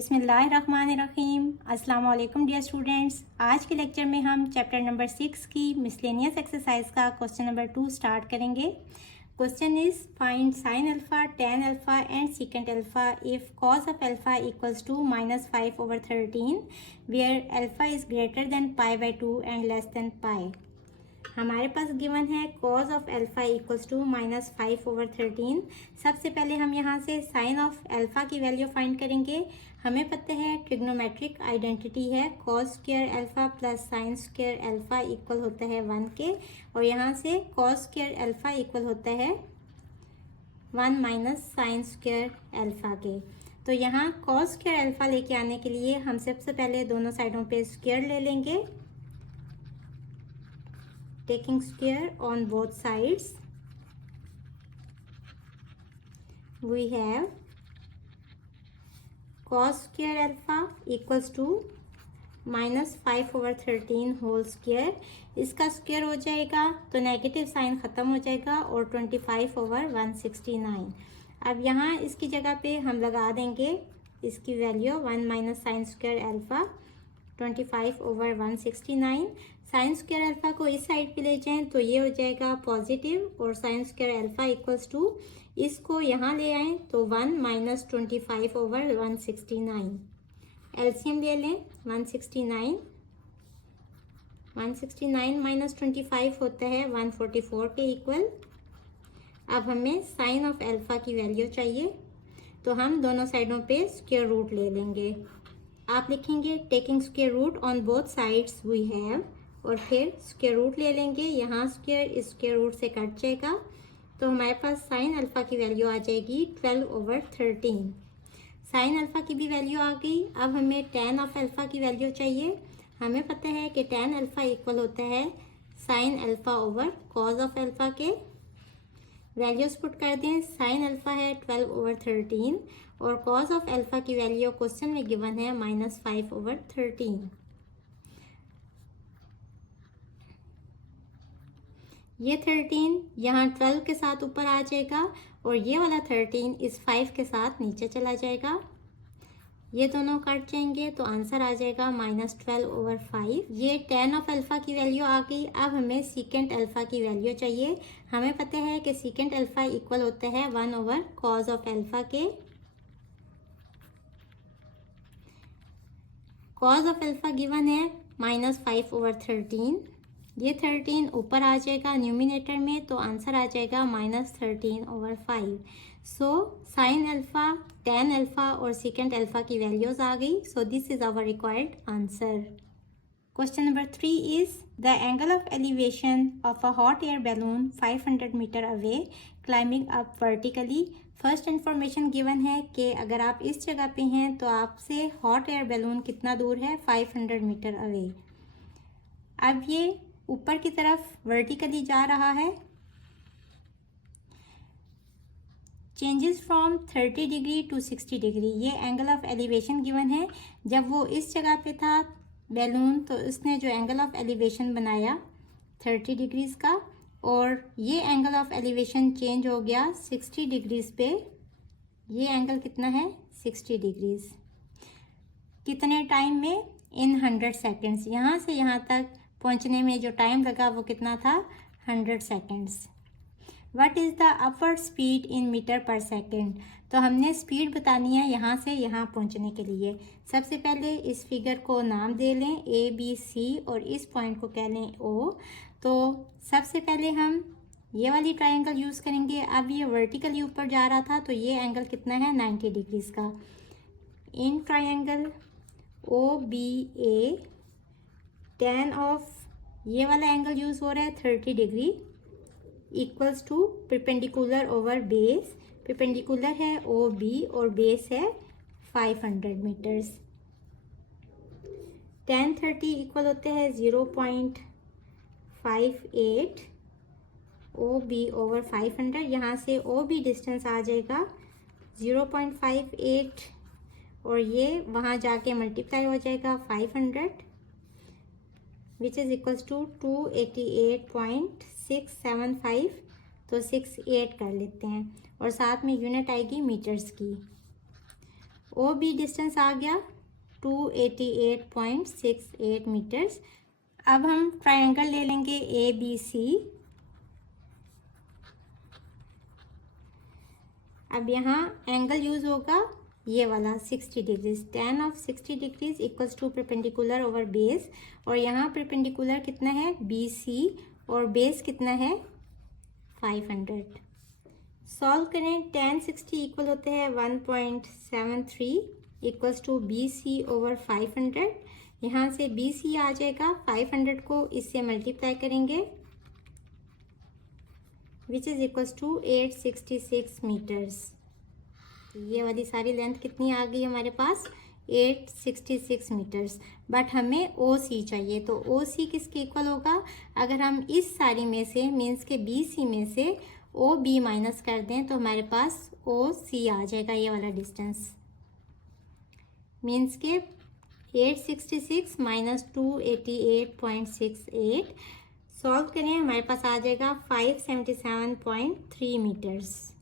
बिस्मिल्लाहिर्रहमानिर्रहीम। अस्सलाम वालेकुम डियर स्टूडेंट्स। आज के लेक्चर में हम चैप्टर नंबर 6 की मिसलेनियस एक्सरसाइज का क्वेश्चन नंबर 2 स्टार्ट करेंगे। Question is find sine alpha, tan alpha and secant alpha if cos of alpha equals to -5/13 where alpha is greater than π/2 and less than pi. हमारे पास given है cos of alpha equals to -5/13। सबसे पहले हम यहाँ से sine of alpha की value find करेंगे। हमें पता है ट्रिग्नोमेट्रिक आइडेंटिटी है cos square alpha plus sign square alpha equal होता है 1 के, और यहाँ से कॉस स्क्वायर अल्फा इक्वल होता है 1 माइनस साइन स्क्वायर अल्फा के। तो यहाँ कॉस स्क्वायर अल्फा लेके आने के लिए हम सबसे पहले दोनों साइडों पे स्क्वायर ले लेंगे। Taking square on both sides, we have cos square alpha equals to -5/13 whole square. इसका स्क्वायर हो जाएगा तो नेगेटिव साइन ख़त्म हो जाएगा और 25/169। अब यहाँ इसकी जगह पे हम लगा देंगे इसकी value 1 minus sign square alpha 25/169। Sign square alpha को इस साइड पे ले जाएं तो ये हो जाएगा पॉजिटिव, और sine square alpha equals to इसको यहाँ ले आएं तो 1 माइनस 25/169। एलसीएम ले लें 169 माइनस 25 होता है 144 के इक्वल। अब हमें साइन ऑफ अल्फा की वैल्यू चाहिए तो हम दोनों साइडों पे स्क्वायर रूट ले लेंगे। आप लिखेंगे taking square root on both sides we have, और फिर स्क्वायर रूट ले लेंगे। यहाँ स्क्वायर इस स्क्वायर रूट से कट जाएगा तो हमारे पास साइन अल्फा की वैल्यू आ जाएगी 12/13। साइन अल्फा की भी वैल्यू आ गई। अब हमें टेन ऑफ अल्फा की वैल्यू चाहिए। हमें पता है कि टेन अल्फा इक्वल होता है sine alpha over cause of alpha के। वैल्यूज पुट कर दें। साइन अल्फा है 12/13 और कॉज ऑफ अल्फा की वैल्यू क्वेश्चन में गिवन है -5/13। ये 13 यहाँ 12 के साथ ऊपर आ जाएगा और ये वाला 13 इस 5 के साथ नीचे चला जाएगा। ये दोनों कट जाएंगे तो आंसर आ जाएगा -12/5। ये टेन ऑफ अल्फा की वैल्यू आ गई। अब हमें सीकेंट अल्फा की वैल्यू चाहिए। हमें पता है कि सीकेंट अल्फा इक्वल होता है 1/cos ऑफ अल्फा के। कॉज ऑफ अल्फा गिवन है -5/13। ये 13 ऊपर आ जाएगा न्यूमिनेटर में तो आंसर आ जाएगा -13/5। So sine alpha, tan alpha और सीकेंट अल्फा की वैल्यूज आ गई। So this is our required answer. Question number 3 is the angle of elevation of a hot air balloon 500 metre away climbing up vertically. First information given है कि अगर आप इस जगह पे हैं तो आपसे हॉट एयर बैलून कितना दूर है, 500 मीटर अवे। अब ये ऊपर की तरफ वर्टिकली जा रहा है। Changes from 30 degree to 60 degree. ये एंगल ऑफ एलिवेशन गिवन है। जब वो इस जगह पे था बैलून तो उसने जो एंगल ऑफ एलिवेशन बनाया 30 डिग्रीज का, और ये एंगल ऑफ एलिवेशन चेंज हो गया 60 डिग्रीज पे। ये एंगल कितना है, 60 डिग्रीज। कितने टाइम में, इन 100 सेकेंड्स। यहाँ से यहाँ तक पहुँचने में जो टाइम लगा वो कितना था, 100 seconds. What is the upward speed in metre per second. तो हमने स्पीड बतानी है यहाँ से यहाँ पहुँचने के लिए। सबसे पहले इस फिगर को नाम दे लें ABC और इस पॉइंट को कह लें O। तो सबसे पहले हम ये वाली ट्रायंगल यूज़ करेंगे। अब ये वर्टिकली ऊपर जा रहा था तो ये एंगल कितना है, 90 डिग्रीज का। In triangle OBA tan of ये वाला एंगल यूज़ हो रहा है 30 degree equals to perpendicular over base. Perpendicular है OB और बेस है 500 मीटर्स। टेन 30 इक्वल होते हैं 0.58 OB ओवर 500। यहाँ से OB डिस्टेंस आ जाएगा 0.58 और ये वहाँ जाके मल्टीप्लाई हो जाएगा 500 विच इज़ इक्वल्स टू 288.675। तो 68 कर लेते हैं और साथ में यूनिट आएगी मीटर्स की। ओ बी डिस्टेंस आ गया 288.68 मीटर्स। अब हम ट्रायंगल ले लेंगे ए बी सी। अब यहाँ एंगल यूज होगा ये वाला 60 degrees. tan of 60 degrees equals to perpendicular over base, और यहाँ परपेंडिकुलर कितना है बी सी और बेस कितना है 500। सॉल्व करें, tan 60 इक्वल होते हैं 1.73 equals to B C over 500। यहाँ से बी सी आ जाएगा, 500 को इससे मल्टीप्लाई करेंगे which is equals to 866 metres. ये वाली सारी लेंथ कितनी आ गई हमारे पास 866 मीटर्स। बट हमें ओ सी चाहिए, तो ओ सी किसके इक्वल होगा, अगर हम इस सारी में से मीन्स के बी सी में से ओ बी माइनस कर दें तो हमारे पास ओ सी आ जाएगा, ये वाला डिस्टेंस मीन्स के 866 माइनस 288.68। सॉल्व करें, हमारे पास आ जाएगा 577.3 मीटर्स।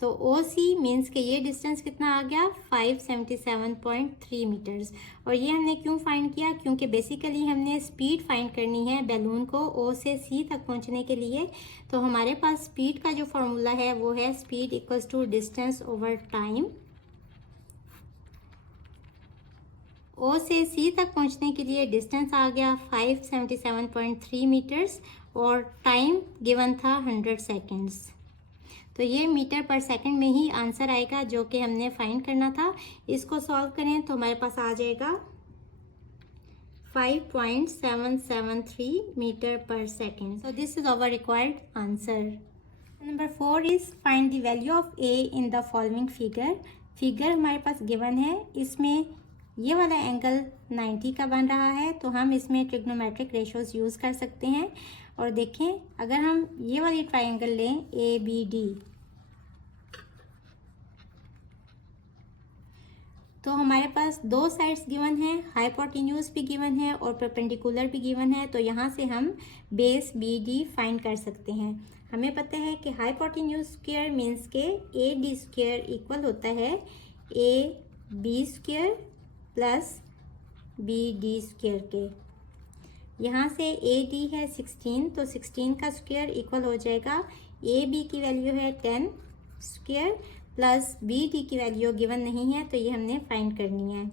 तो ओ सी मीन्स के ये डिस्टेंस कितना आ गया 577.3 मीटर्स। और ये हमने क्यों फाइंड किया, क्योंकि बेसिकली हमने स्पीड फाइंड करनी है बैलून को ओ से सी तक पहुंचने के लिए। तो हमारे पास स्पीड का जो फॉर्मूला है वो है speed equals to distance over time. O से सी तक पहुंचने के लिए डिस्टेंस आ गया 577.3 मीटर्स और टाइम गिवन था 100 सेकेंड्स। तो ये मीटर पर सेकंड में ही आंसर आएगा जो कि हमने फाइंड करना था। इसको सॉल्व करें तो हमारे पास आ जाएगा 5.773 metre per second. So this is our required answer. Number 4 is find the value of A in the following figure. Figure हमारे पास गिवन है, इसमें ये वाला एंगल 90 का बन रहा है, तो हम इसमें ट्रिग्नोमेट्रिक रेशियोज यूज़ कर सकते हैं। और देखें, अगर हम ये वाली ट्रायंगल लें ए बी डी, तो हमारे पास दो साइड्स गिवन है, हाइपोटेन्यूज भी गिवन है और परपेंडिकुलर भी गिवन है। तो यहाँ से हम बेस बी डी फाइंड कर सकते हैं। हमें पता है कि हाइपोटेन्यूज स्क्वायर मीन्स के ए डी स्क्वायर इक्वल होता है A B square plus B D square के। यहाँ से ए डी है 16, तो 16 का स्क्वायर इक्वल हो जाएगा ए बी की वैल्यू है 10 स्क्वायर प्लस बी डी की वैल्यू गिवन नहीं है, तो ये हमने फाइंड करनी है।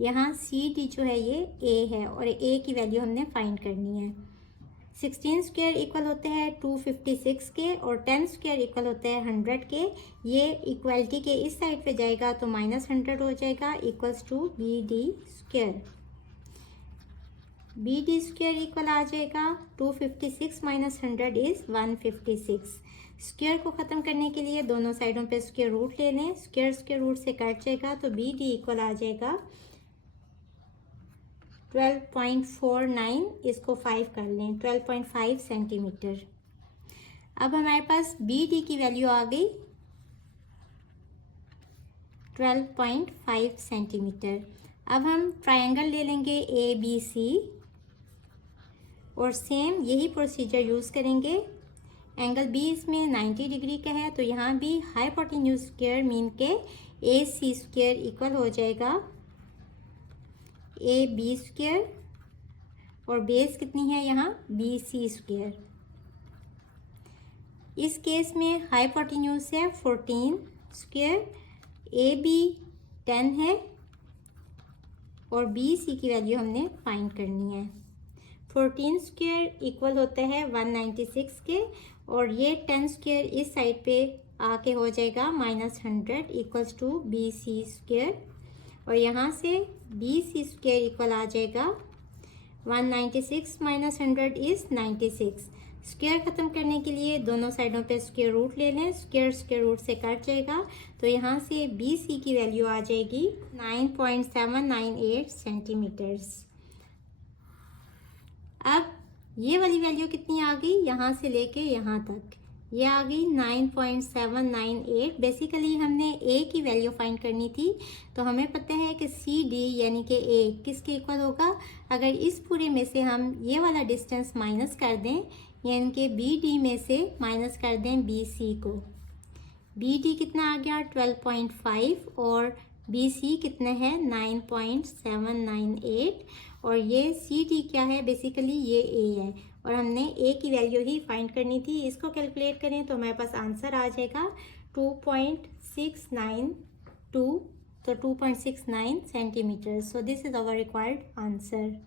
यहाँ सी डी जो है ये ए है और ए की वैल्यू हमने फाइंड करनी है। 16 स्क्वायर इक्वल होते हैं 256 के और 10 स्क्वायर इक्वल होते हैं 100 के। ये इक्वलिटी के इस साइड पे जाएगा तो -100 हो जाएगा equals to B D square. B D square equal आ जाएगा 256 माइनस 100 इज 156। स्क्वायर को ख़त्म करने के लिए दोनों साइडों पे स्क्वायर रूट ले लें, स्क्वायर स्क्वायर रूट से कट जाएगा तो बी डी इक्वल आ जाएगा 12.49। इसको 5 कर लें, 12.5 सेंटीमीटर। अब हमारे पास बी डी की वैल्यू आ गई 12.5 सेंटीमीटर। अब हम ट्रायंगल ले लेंगे ए बी सी और सेम यही प्रोसीजर यूज़ करेंगे। एंगल बी इसमें 90 डिग्री का है, तो यहाँ भी हाइपोटेन्यूज स्क्वायर मीन के ए सी स्क्वायर इक्वल हो जाएगा ए बी स्क्वायर और बेस कितनी है यहाँ बी सी स्क्वायर। इस केस में हाइपोटेन्यूज है 14 स्क्वायर, ए बी 10 है और बी सी की वैल्यू हमने फाइंड करनी है। 14 स्क्वायर इक्वल होता है 196 के और ये 10 स्क्वायर इस साइड पे आके हो जाएगा -100 equals to B C square. और यहाँ से बी सी स्क्वायर इक्वल आ जाएगा 196 माइनस 100 इज 96। स्क्वायर ख़त्म करने के लिए दोनों साइडों पे स्क्वायर रूट ले लें, स्क्वायर स्क्वायर रूट से कट जाएगा तो यहाँ से बी सी की वैल्यू आ जाएगी 9.798 सेंटीमीटर्स। अब ये वाली वैल्यू कितनी आ गई, यहाँ से लेके यहाँ तक ये आ गई 9.798। बेसिकली हमने ए की वैल्यू फाइंड करनी थी, तो हमें पता है कि सी डी यानी कि ए किसके इक्वल होगा। अगर इस पूरे में से हम ये वाला डिस्टेंस माइनस कर दें यानी कि बी डी में से माइनस कर दें बी सी को, बी डी कितना आ गया 12.5 और बी सी कितने हैं 9.798 और ये सी डी क्या है बेसिकली ये ए है और हमने ए की वैल्यू ही फाइंड करनी थी। इसको कैलकुलेट करें तो हमारे पास आंसर आ जाएगा 2.692 तो 2.69 centimetre. So this is our required answer.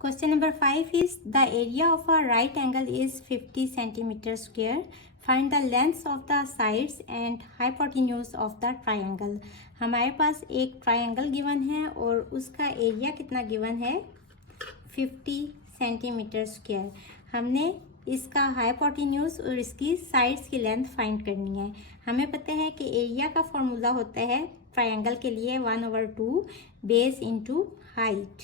Question number 5 is the area of a right angle is 50 centimeter square. Find the lengths of the sides and hypotenuse of the triangle. हमारे पास एक triangle given है और उसका area कितना given है 50 centimetre square. हमने इसका hypotenuse और इसकी साइड्स की लेंथ फाइंड करनी है। हमें पता है कि एरिया का फॉर्मूला होता है ट्रायंगल के लिए 1/2 base into height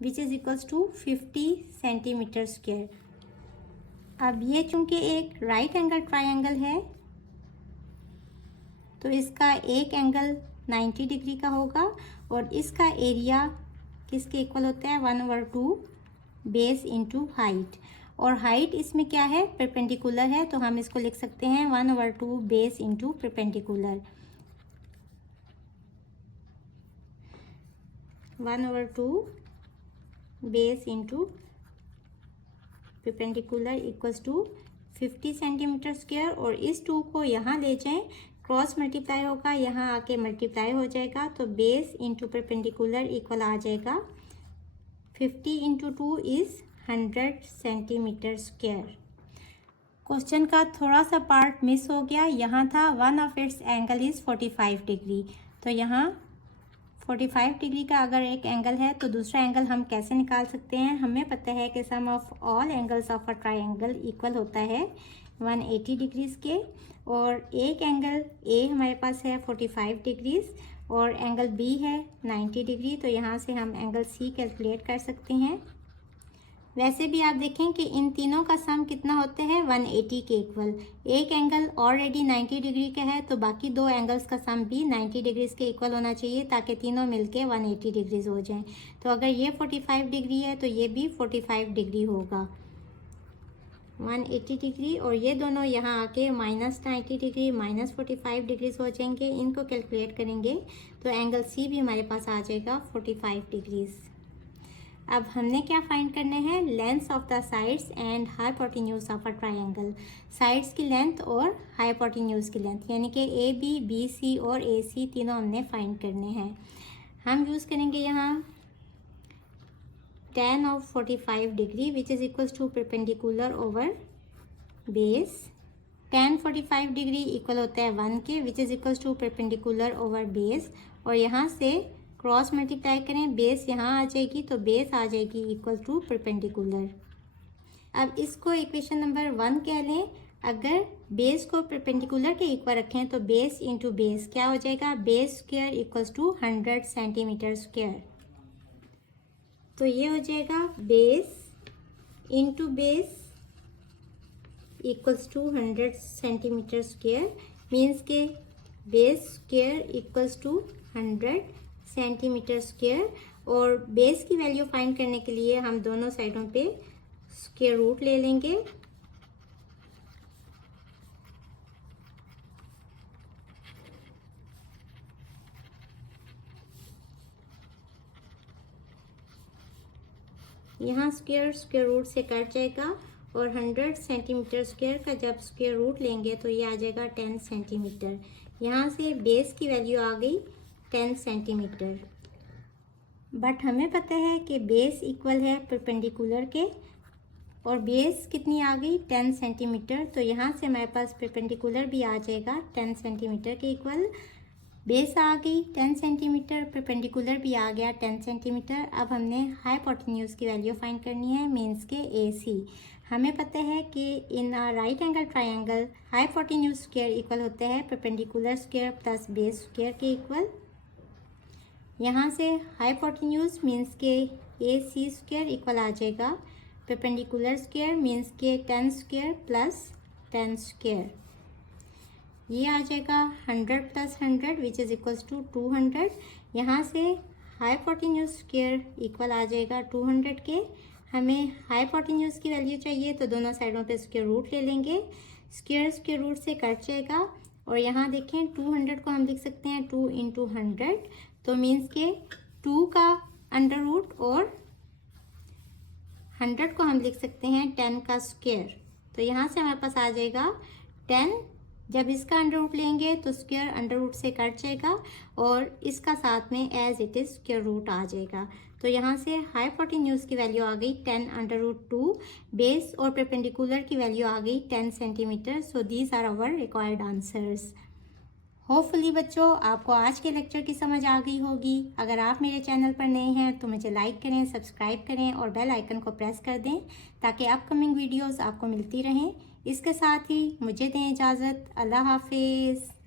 which is equals to 50 centimetre square. अब ये चूंकि एक राइट एंगल ट्रायंगल है तो इसका एक एंगल 90 डिग्री का होगा और इसका एरिया किसके इक्वल होता है 1/2 बेस इंटू हाइट और हाइट इसमें क्या है परपेंडिकुलर है तो हम इसको लिख सकते हैं 1/2 base into perpendicular 1/2 base into perpendicular equals to 50 centimetre square और इस 2 को यहाँ ले जाएं क्रॉस मल्टीप्लाई होगा यहाँ आके मल्टीप्लाई हो जाएगा तो बेस इंटू परपेंडिकुलर इक्वल आ जाएगा 50 into 2 is 100 centimetre square. Question का थोड़ा सा पार्ट मिस हो गया, यहाँ था one of its angle is 45 degree तो यहाँ 45 डिग्री का अगर एक एंगल है तो दूसरा एंगल हम कैसे निकाल सकते हैं। हमें पता है कि sum of all angles of a triangle equal होता है 180 डिग्रीज के और एक एंगल ए हमारे पास है 45 डिग्रीज और एंगल बी है 90 डिग्री तो यहाँ से हम एंगल सी कैलकुलेट कर सकते हैं। वैसे भी आप देखें कि इन तीनों का सम कितना होता है 180 के इक्वल। एक एंगल ऑलरेडी 90 डिग्री का है तो बाकी दो एंगल्स का सम भी 90 डिग्रीज के इक्वल होना चाहिए ताकि तीनों मिलके 180 डिग्रीज हो जाएं। तो अगर ये 45 डिग्री है तो ये भी 45 डिग्री होगा 180 डिग्री और ये दोनों यहाँ आके -90 डिग्री -45 डिग्रीज हो जाएंगे। इनको कैलकुलेट करेंगे तो एंगल सी भी हमारे पास आ जाएगा 45 डिग्रीज। अब हमने क्या फाइंड करने हैं lengths of the sides and hypotenuse of a triangle. Sides की लेंथ और हाइपोटेन्यूज की लेंथ यानी कि ए बी बी सी और ए सी तीनों हमने फाइंड करने हैं। हम यूज़ करेंगे यहाँ tan of 45 degree which is equals to perpendicular over base. tan 45 degree equal होता है 1 के which is equals to perpendicular over base और यहाँ से क्रॉस मल्टीप्लाई करें बेस यहाँ आ जाएगी तो बेस आ जाएगी इक्वल टू परपेंडिकुलर। अब इसको इक्वेशन नंबर 1 कह लें। अगर बेस को परपेंडिकुलर के इक्वल रखें तो बेस इंटू बेस क्या हो जाएगा base square equals to 100 centimetre square. तो ये हो जाएगा base into base equals to 100 centimetre square means के base square equals to 100 centimetre square और बेस की वैल्यू फाइंड करने के लिए हम दोनों साइडों पे स्क्वायर रूट ले लेंगे। यहाँ स्क्वायर रूट से कट जाएगा और 100 सेंटीमीटर स्क्वायर का जब स्क्वायर रूट लेंगे तो ये आ जाएगा 10 सेंटीमीटर। यहाँ से बेस की वैल्यू आ गई 10 सेंटीमीटर। बट हमें पता है कि बेस इक्वल है परपेंडिकुलर के और बेस कितनी आ गई 10 सेंटीमीटर तो यहाँ से हमारे पास परपेंडिकुलर भी आ जाएगा 10 सेंटीमीटर के इक्वल। बेस आ गई 10 सेंटीमीटर परपेंडिकुलर भी आ गया 10 सेंटीमीटर। अब हमने हाइपोटेन्यूज की वैल्यू फाइंड करनी है मीन्स के ए सी। हमें पता है कि in right angle triangle hypotenuse square equal होता है perpendicular square plus base square के इक्वल। यहाँ से हाइपोटेन्यूज मीन्स के ए सी स्क्वायर इक्वल आ जाएगा परपेंडिकुलर स्क्वायर मीन्स के 10 स्क्वायर प्लस 10 स्क्वायर। ये आ जाएगा 100 plus 100 which is equals to 200। यहाँ से हाइपोटेन्यूज स्क्वायर इक्वल आ जाएगा 200 के। हमें हाइपोटेन्यूज की वैल्यू चाहिए, तो दोनों साइडों पे स्क्वायर रूट ले लेंगे। स्क्वायर रूट से कट जाएगा और यहाँ देखें 200 को हम लिख सकते हैं 2 इंटू 100, तो मीन्स के 2 का अंडर रूट और 100 को हम लिख सकते हैं 10 का स्क्वायर। तो यहाँ से हमारे पास आ जाएगा 10। जब इसका अंडर रूट लेंगे तो स्क्वायर अंडर रूट से कट जाएगा और इसका साथ में as it is square root आ जाएगा। तो यहाँ से हाइपोटेन्यूज की वैल्यू आ गई 10 अंडर रूट 2, बेस और परपेंडिकुलर की वैल्यू आ गई 10 centimetre. So these are our required answers. Hopefully बच्चों आपको आज के लेक्चर की समझ आ गई होगी। अगर आप मेरे चैनल पर नए हैं तो मुझे लाइक करें, सब्सक्राइब करें और बेल आइकन को प्रेस कर दें ताकि अपकमिंग वीडियोस आपको मिलती रहें। इसके साथ ही मुझे दें इजाज़त। अल्लाह हाफिज़।